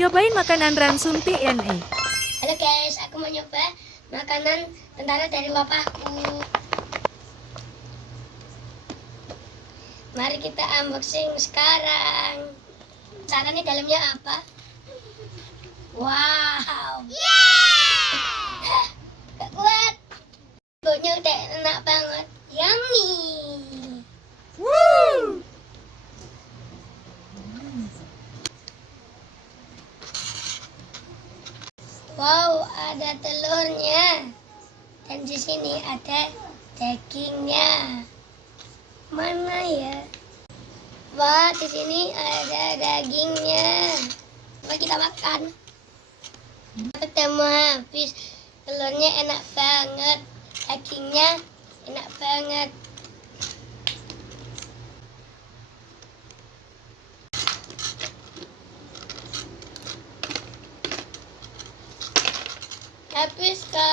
Nyobain makanan Ransum TNE. Halo guys, aku mau nyoba makanan tentara dari bapakku. Mari kita unboxing sekarang. Sekarang ini dalamnya apa? Wow. Gak kuat. Baunya udah enak banget. Yummy. Woo! Wow, ada telurnya. Dan di sini ada dagingnya. Mana ya? Wah, di sini ada dagingnya. Coba kita makan. Ketemu habis. Telurnya enak banget. Dagingnya enak banget. Habis, Kak.